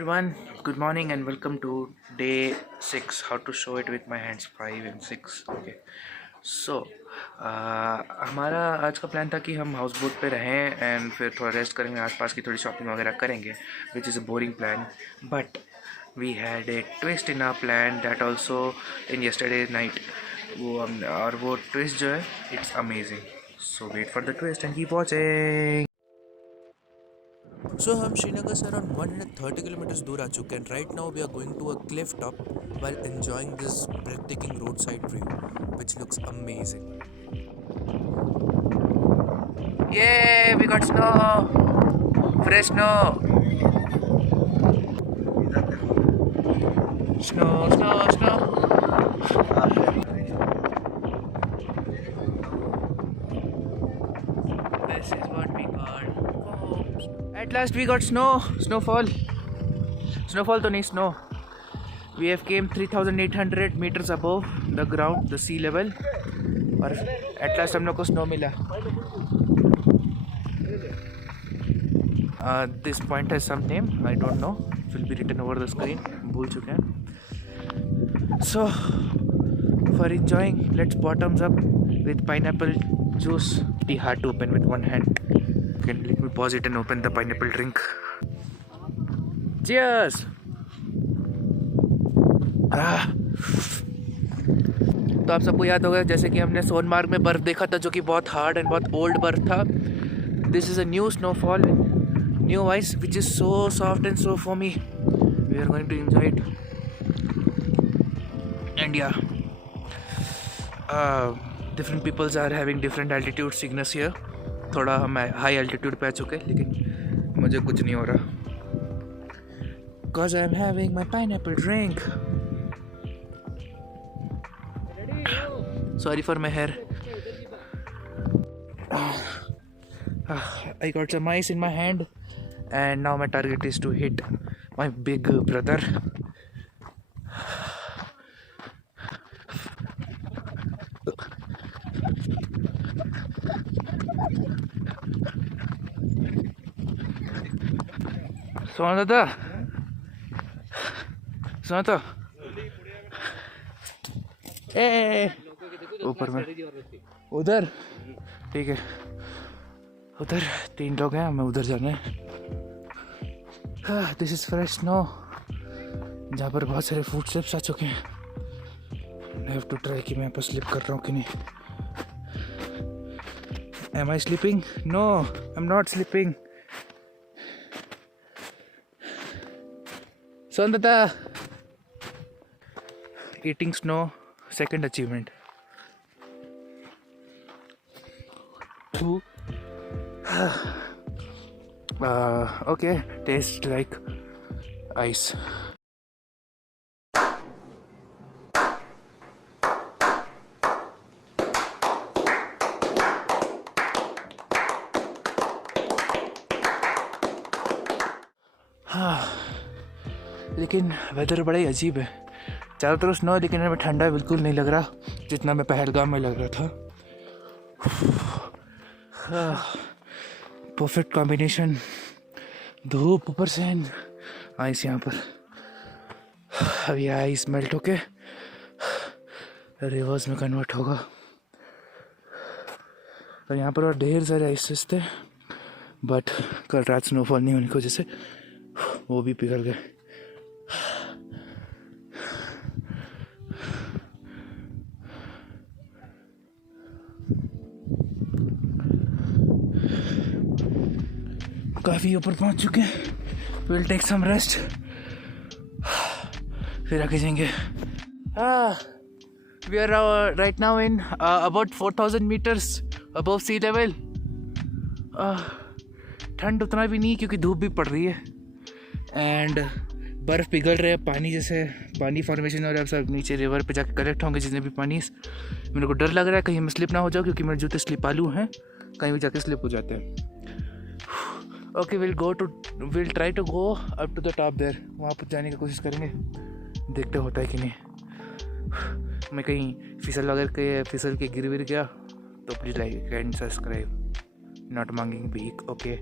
everyone, good morning and welcome to day 6. How to show it with my hands 5 and 6. Okay. So हमारा आज का plan था कि हम हाउस बोट पे रहें एंड फिर थोड़ा रेस्ट करेंगे, आसपास की थोड़ी शॉपिंग वगैरह करेंगे, which is a boring plan. But we had a twist in our plan that also in yesterday night. और वो ट्विस्ट जो है it's amazing. So wait for the twist and keep watching. So हम श्रीनगर से around 130 kilometers दूर आ चुके हैं. Right now we are going to a cliff top while enjoying this breathtaking roadside view, which looks amazing. Yay, we got snow! Fresh snow! Snow! This is what we got. At last we got snow! Snowfall! Snowfall to nahi snow. We have came 3,800 meters above the ground, the sea level. और at last हम लोग को snow मिला. This point has some name, I don't know. It will be written over the screen. भूल चुके हैं. So, for enjoying, let's bottoms up with pineapple juice. Pretty hard to open with one hand. Okay, let me pause it and open the pineapple drink. Cheers! तो आप सबको याद होगा जैसे कि हमने सोनमार्ग में बर्फ़ देखा था जो कि बहुत हार्ड एंड बहुत ओल्ड बर्फ़ था. This is a new snowfall, new ice which is so soft and so foamy. We are going to enjoy it. And yeah different peoples are having different altitude sickness here. थोड़ा हम high altitude पे आ चुके हैं लेकिन मुझे कुछ नहीं हो रहा. Cause I'm having my pineapple drink. Sorry for my hair. I got some ice in my hand and now my target is to hit my big brother. Sonata. ए ऊपर में उधर ठीक है. उधर 3 लोग हैं, हमें उधर जाना है. दिस इज फ्रेश स्नो जहाँ पर बहुत सारे फूड स्टेप्स आ चुके हैं. आई हैव टू ट्राई कि मैं यहाँ पर स्लिप कर रहा हूँ कि नहीं. Am I sleeping? No, I am not sleeping. Sondata, eating snow, second achievement. 2. Okay, tastes like ice. लेकिन वेदर बड़ा ही अजीब है. चारों तरफ स्नो है लेकिन हमें ठंडा बिल्कुल नहीं लग रहा जितना मैं पहलगाम में लग रहा था. परफेक्ट कॉम्बिनेशन, धूप ऊपर से आइस यहाँ पर. अब ये आइस मेल्ट होके रिवर्स में कन्वर्ट होगा. और यहाँ पर और ढेर सारे आइसेस थे बट कल रात स्नोफॉल नहीं होने की वजह से वो भी पिघल गए. काफ़ी ऊपर पहुंच चुके हैं. विल टेक सम रेस्ट, फिर आगे जाएंगे. We are right now in about 4,000 metres above sea level. ठंड उतना भी नहीं क्योंकि धूप भी पड़ रही है एंड बर्फ़ पिघल रहे हैं. पानी जैसे पानी फॉर्मेशन हो रहा है. सब नीचे रिवर पे जाके कलेक्ट होंगे जितने भी पानी. मेरे को डर लग रहा है कहीं मैं स्लिप ना हो जाऊँ क्योंकि मेरे जूते स्लिप आलू हैं, कहीं भी जाके स्लिप हो जाते हैं. Okay, will try to go up to the top there. वहाँ पर जाने की कोशिश करेंगे, देखते होता है कि नहीं. मैं कहीं फिसल के गिर गया तो please like and subscribe. Not मांगिंग भीख. Okay.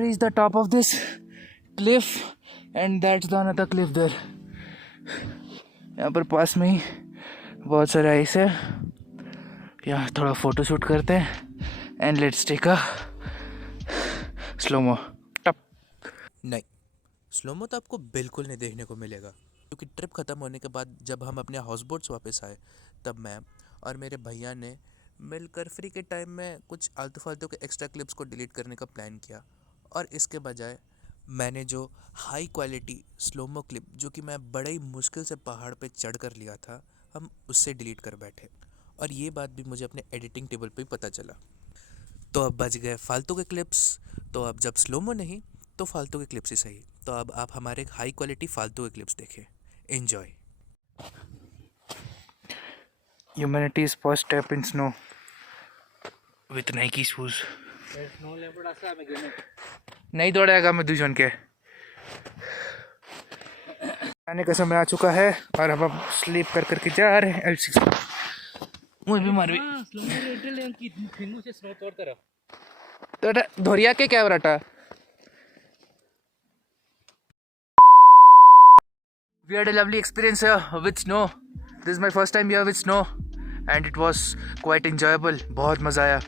reached the top of this cliff and that's the another cliff there. यहाँ पर पास में ही बहुत सारा आइस है. यहाँ थोड़ा फोटो शूट करते हैं and let's take a slomo. टप. नहीं, स्लोमो तो आपको बिल्कुल नहीं देखने को मिलेगा, क्योंकि ट्रिप ख़त्म होने के बाद जब हम अपने हाउस बोट्स वापस आए तब मैं और मेरे भैया ने मिलकर फ्री के टाइम में कुछ आलतू फालतू के एक्स्ट्रा क्लिप्स को डिलीट करने का प्लान किया, और इसके बजाय मैंने जो हाई क्वालिटी स्लोमो क्लिप जो कि मैं बड़े ही मुश्किल से पहाड़ पे चढ़ कर लिया था, हम उससे डिलीट कर बैठे. और ये बात भी मुझे अपने एडिटिंग टेबल पे ही पता चला. तो अब बच गए फालतू के क्लिप्स. तो अब जब स्लोमो नहीं तो फालतू के क्लिप्स ही सही. तो अब आप हमारे हाई क्वालिटी फालतू के क्लिप्स देखें. Enjoy. Humanity's first step in snow with Nike shoes. नहीं दौड़ेगा मैं दुजन के. आने का समय आ चुका है और अब स्लीप कर करके जा रहे हैं L6. मुझे भी मार भी तो धोरिया के क्या बराटा. We had a lovely experience here with snow. This is my first time here with snow and it was quite enjoyable. बहुत मज़ा आया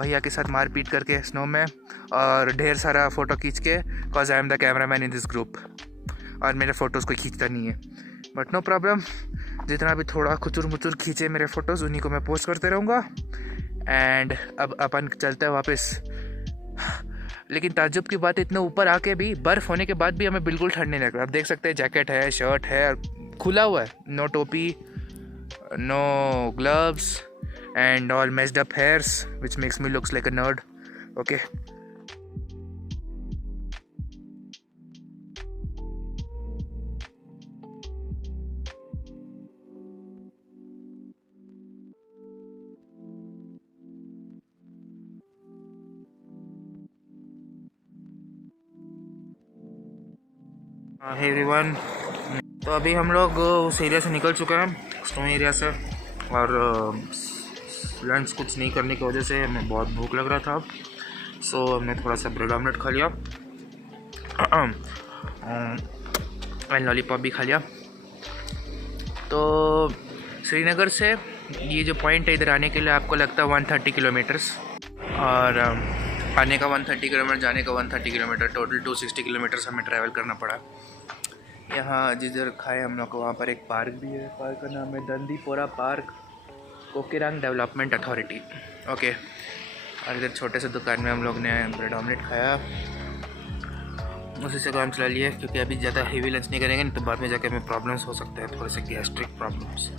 भैया के साथ मारपीट करके स्नो में और ढेर सारा फ़ोटो खींच के, cause I am the cameraman in this group. और मेरे फ़ोटोज़ कोई खींचता नहीं है, बट नो प्रॉब्लम. जितना भी थोड़ा खुचुर मुचुर खींचे मेरे फ़ोटोज़ उन्हीं को मैं पोस्ट करते रहूँगा. एंड अब अपन चलते हैं वापस. लेकिन ताज्जुब की बात, इतने ऊपर आके भी बर्फ़ होने के बाद भी हमें बिल्कुल ठंड नहीं लग रहा. आप देख सकते हैं जैकेट है, शर्ट है, खुला हुआ है, नो टोपी, no gloves and all messed up hairs which makes me looks like a nerd. Okay. Hey everyone. तो अभी हम लोग उस एरिया से निकल चुके हैं, स्नो एरिया से, और लंच कुछ नहीं करने की वजह से हमें बहुत भूख लग रहा था. सो हमने थोड़ा सा ब्रेड ऑमलेट खा लिया एंड लॉलीपॉप भी खा लिया. तो श्रीनगर से ये जो पॉइंट है इधर आने के लिए आपको लगता है 130 किलोमीटर्स, और आने का 130 किलोमीटर, जाने का 130 किलोमीटर, टोटल 260 किलोमीटर्स हमें ट्रैवल करना पड़ा. यहाँ जिधर खाए हम लोग को वहाँ पर एक पार्क भी है. पार्क का नाम है दंदीपोरा पार्क, कोकेरंग डेवलपमेंट अथॉरिटी. ओके. और इधर छोटे से दुकान में हम लोग ने ब्रेड ऑमलेट खाया, उसी से काम चला लिया, क्योंकि अभी ज़्यादा हेवी लंच नहीं करेंगे नहीं तो बाद में जाकर हमें प्रॉब्लम्स हो सकते हैं, थोड़े से gastric problems.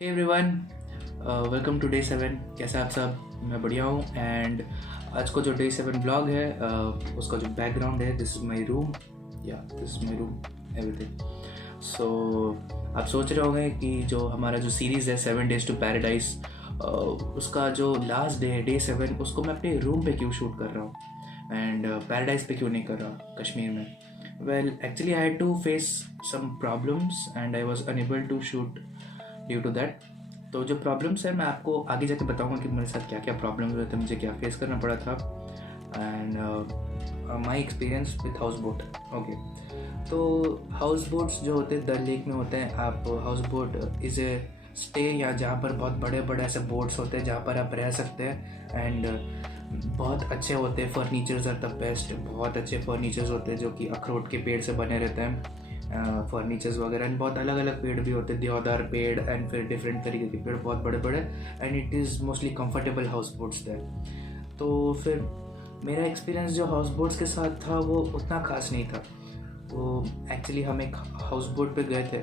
Hey everyone, welcome to day 7. कैसा आप सब? मैं बढ़िया हूँ. एंड आज को जो डे 7 ब्लॉग है उसका जो बैकग्राउंड है, this is my room. Yeah this is my room, everything. So आप सोच रहे होंगे कि जो हमारा जो सीरीज़ है 7 Days to Paradise, उसका जो लास्ट डे है डे 7, उसको मैं अपने रूम पे क्यों शूट कर रहा हूँ एंड पैराडाइज पे क्यों नहीं कर रहा कश्मीर में. Well actually I had to face some problems and I was unable to shoot due to that. तो जो प्रॉब्लम्स है मैं आपको आगे जाके बताऊंगा कि मेरे साथ क्या क्या प्रॉब्लम्स हुए थे, मुझे क्या फेस करना पड़ा था, and my experience with house boat. Okay. तो हाउस बोट्स जो होते हैं डल लेक में होते हैं. आप house boat is a stay, या जहाँ पर बहुत बड़े बड़े ऐसे बोट्स होते हैं जहाँ पर आप रह सकते हैं, एंड बहुत अच्छे होते हैं. Furnitures are the best. बहुत अच्छे फर्नीचर्स होते हैं जो कि अखरोट के पेड़ से बने रहते हैं, फर्नीचर्स वगैरह. एंड बहुत अलग अलग पेड़ भी होते हैं, देवदार पेड़ एंड फिर डिफरेंट तरीके के पेड़, बहुत बड़े बड़े. And it is mostly comfortable house boats there. तो फिर मेरा एक्सपीरियंस जो हाउस बोट्स के साथ था वो उतना खास नहीं था. वो एक्चुअली हम एक हाउस बोट पे गए थे.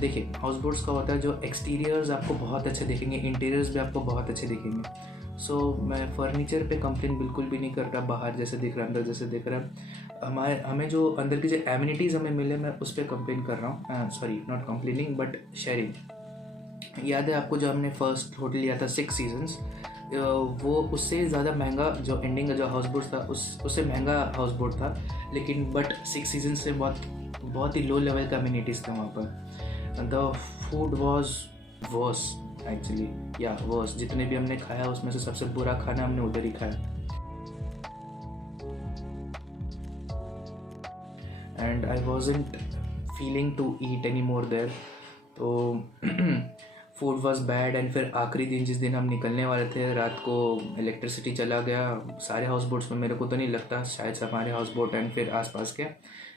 देखिए हाउस बोट्स का होता है जो एक्सटीरियर्स आपको बहुत अच्छे दिखेंगे, इंटीरियर्स भी आपको बहुत अच्छे दिखेंगे. सो मैं फर्नीचर पे कंप्लेन बिल्कुल भी नहीं कर रहा, बाहर जैसे दिख रहा है अंदर जैसे दिख रहा है. हमें जो अंदर की जो एमिनिटीज़ हमें मिले मैं उस पर कंप्लेन कर रहा हूँ. Sorry, not complaining but sharing. याद है आपको जो हमने फर्स्ट होटल लिया था 6 Seasons, वो उससे ज़्यादा महंगा जो एंडिंग का जो हाउस बोट था उससे महंगा हाउस बोट था, लेकिन बट 6 सीजन से बहुत ही लो लेवल का अम्यूनिटीज़ थे वहाँ पर। The food was worse actually, या वर्स। जितने भी हमने खाया उसमें से सबसे बुरा खाना हमने उधर ही खाया। And I wasn't feeling to eat any more there, तो फूड वॉज बैड। एंड फिर आखिरी दिन जिस दिन हम निकलने वाले थे, रात को इलेक्ट्रिसिटी चला गया सारे हाउस बोट्स में, मेरे को तो नहीं लगता, शायद से हमारे हाउस बोट एंड फिर आसपास के।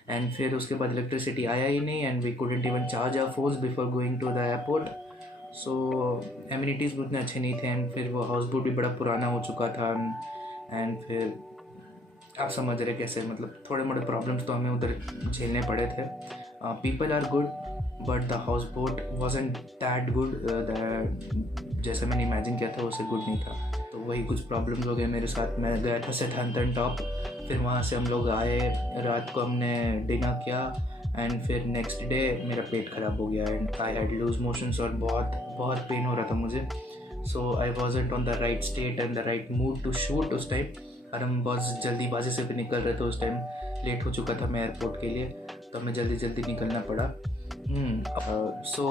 एंड फिर उसके बाद इलेक्ट्रिसिटी आया ही नहीं, and we couldn't even charge our phones before going to the airport. So amenities भी उतने अच्छे नहीं थे, एंड फिर वो हाउस बोट भी बड़ा पुराना हो चुका था। एंड फिर आप समझ रहे कैसे, मतलब थोड़े मोटे प्रॉब्लम्स तो हमें उधर झेलने पड़े थे। People are good but the house boat wasn't that good, जैसे मैंने इमेजिन किया था उससे गुड नहीं था। तो वही कुछ प्रॉब्लम्स हो गए मेरे साथ। मैं गया था सैथांतन टॉप, फिर वहाँ से हम लोग आए, रात को हमने डिनर किया, एंड फिर नेक्स्ट डे मेरा पेट ख़राब हो गया and I had loose motions और बहुत पेन हो रहा था मुझे। So I wasn't on the right state and the right mood to shoot उस टाइम, और हम बहुत जल्दीबाजी से भी निकल रहे थे उस टाइम, लेट हो चुका था मैं एयरपोर्ट के लिए, तो हमें जल्दी निकलना पड़ा। सो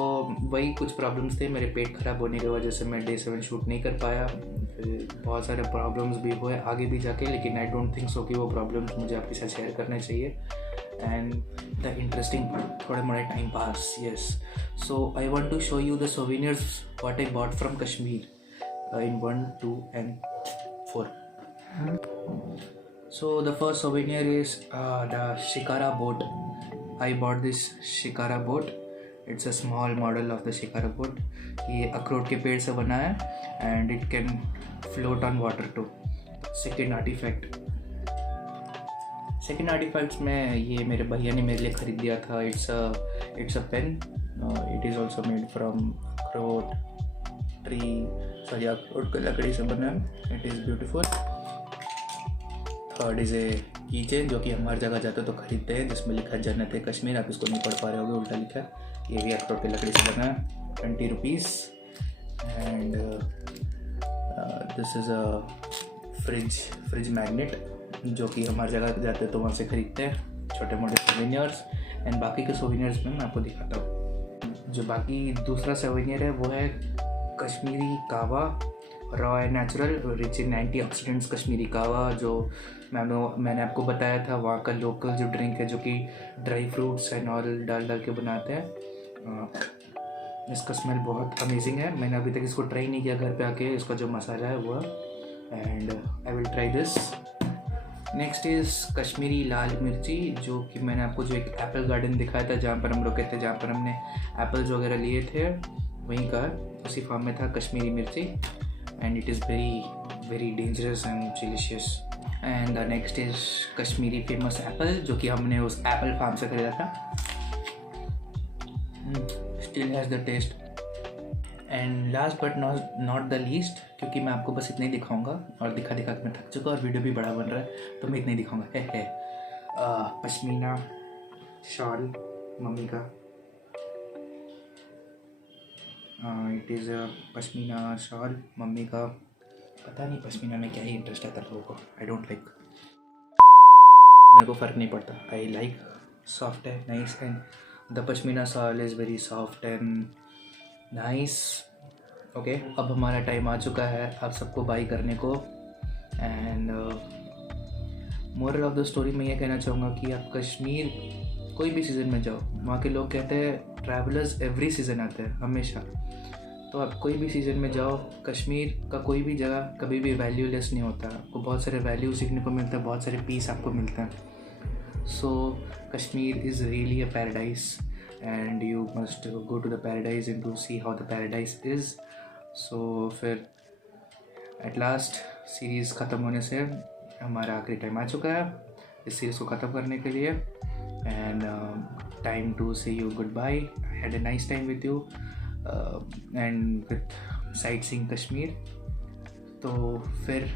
वही कुछ प्रॉब्लम्स थे मेरे पेट ख़राब होने की वजह से, मैं डे 7 शूट नहीं कर पाया। फिर बहुत सारे प्रॉब्लम्स भी हुए आगे भी जाके, लेकिन आई डोंट थिंक सो कि वो प्रॉब्लम्स मुझे आपके साथ शेयर करने चाहिए। एंड द इंटरेस्टिंग थोड़े मोड़े time pass, yes. So I want to show you the souvenirs what I bought from Kashmir in 1, 2 and 4. So the first souvenir is the Shikara boat. I bought this Shikara boat. It's a small model of the Shikara boat. ये अखरोट के पेड़ से बना है and it can float on water too. Second artifact में ये मेरे भैया ने मेरे लिए ख़रीद दिया था. It's a pen. It is also made from अखरोट अखरोट की लकड़ी से बना है. It is beautiful. Third is a keychain जो कि हम हर जगह जाते तो खरीदते हैं, जिसमें लिखा है जन्नत कश्मीर. आप इसको नहीं पढ़ पा रहे होगे, उल्टा लिखा है. ये भी अखरोट की लकड़ी से बना है, 20 rupees. And this is a fridge magnet जो कि हम हर जगह जाते तो वहाँ से खरीदते हैं, छोटे मोटे सोवेनियर्स. एंड बाकी के सोवेनियर्स में मैं आपको दिखाता हूँ. जो बाकी दूसरा सोवेनियर है वो है कश्मीरी कावा, raw and natural, rich in antioxidants Kashmiri कावा, जो मैंने आपको बताया था वहाँ का लोकल जो ड्रिंक है, जो कि ड्राई फ्रूट्स एंड ऑयल डाल के बनाते हैं. इसका स्मेल बहुत अमेजिंग है. मैंने अभी तक इसको ट्राई नहीं किया घर पे आके, इसका जो मसाला है वो, and I will try this. Next is Kashmiri लाल मिर्ची, जो कि मैंने आपको जो एक एप्पल गार्डन दिखाया था जहाँ पर हम रुके थे, जहाँ पर हमने एप्पल्स वगैरह लिए थे, वहीं का उसी फार्म में था कश्मीरी मिर्ची. And it is very dangerous and delicious. And the next is Kashmiri famous apple, जो कि हमने उस एप्पल फार्म से खरीदा था. Still has the taste. And last but not the least, क्योंकि मैं आपको बस इतना ही दिखाऊंगा और दिखा के मैं थक चुका और वीडियो भी बड़ा बन रहा है, तो मैं इतना ही दिखाऊंगा. पश्मीना शॉल मम्मी का. It is pashmina shawl mummy का. पता नहीं पश्मीना में क्या ही इंटरेस्ट आता है लोगों को. आई डोंट लाइक, मेरे को फ़र्क नहीं पड़ता. आई लाइक सॉफ्ट है, nice. And the pashmina shawl is very soft and nice. Okay, अब हमारा टाइम आ चुका है आप सबको बाय करने को. And moral of the story मैं ये कहना चाहूँगा कि आप कश्मीर कोई भी सीज़न में जाओ, वहाँ के लोग कहते हैं ट्रैवलर्स एवरी सीज़न आते हैं हमेशा. तो आप कोई भी सीज़न में जाओ, कश्मीर का कोई भी जगह कभी भी वैल्यूलेस नहीं होता. आपको बहुत सारे वैल्यू सीखने को मिलता है, बहुत सारे पीस आपको मिलता है. So Kashmir is really a paradise and you must go to the paradise and to see how the paradise is. So फिर एट लास्ट सीरीज़ ख़त्म होने से हमारा आखिरी टाइम आ चुका है इस सीरीज़ को ख़त्म करने के लिए. And time to say you goodbye. I had a nice time with you and with sightseeing Kashmir. तो फिर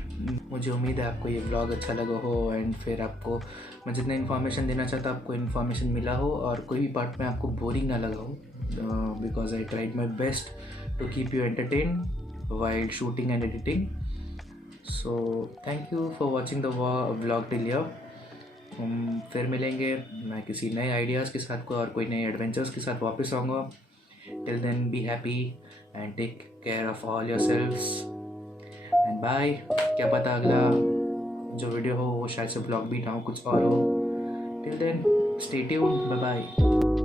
मुझे उम्मीद है आपको ये व्लॉग अच्छा लगा हो, एंड फिर आपको मैं जितना इन्फॉर्मेशन देना चाहता आपको इन्फॉर्मेशन मिला हो, और कोई भी पार्ट में आपको बोरिंग ना लगा हो, because I tried my best to keep you entertain while shooting and editing. So thank you for watching the vlog till here. हम फिर मिलेंगे, मैं किसी नए आइडियाज़ के साथ और कोई नए एडवेंचर्स के साथ वापस आऊँगा। Till then be happy and take care of all yourselves and bye. क्या पता अगला जो वीडियो हो वो शायद से ब्लॉग भी ना हो, कुछ और हो। Till then stay tuned, bye bye.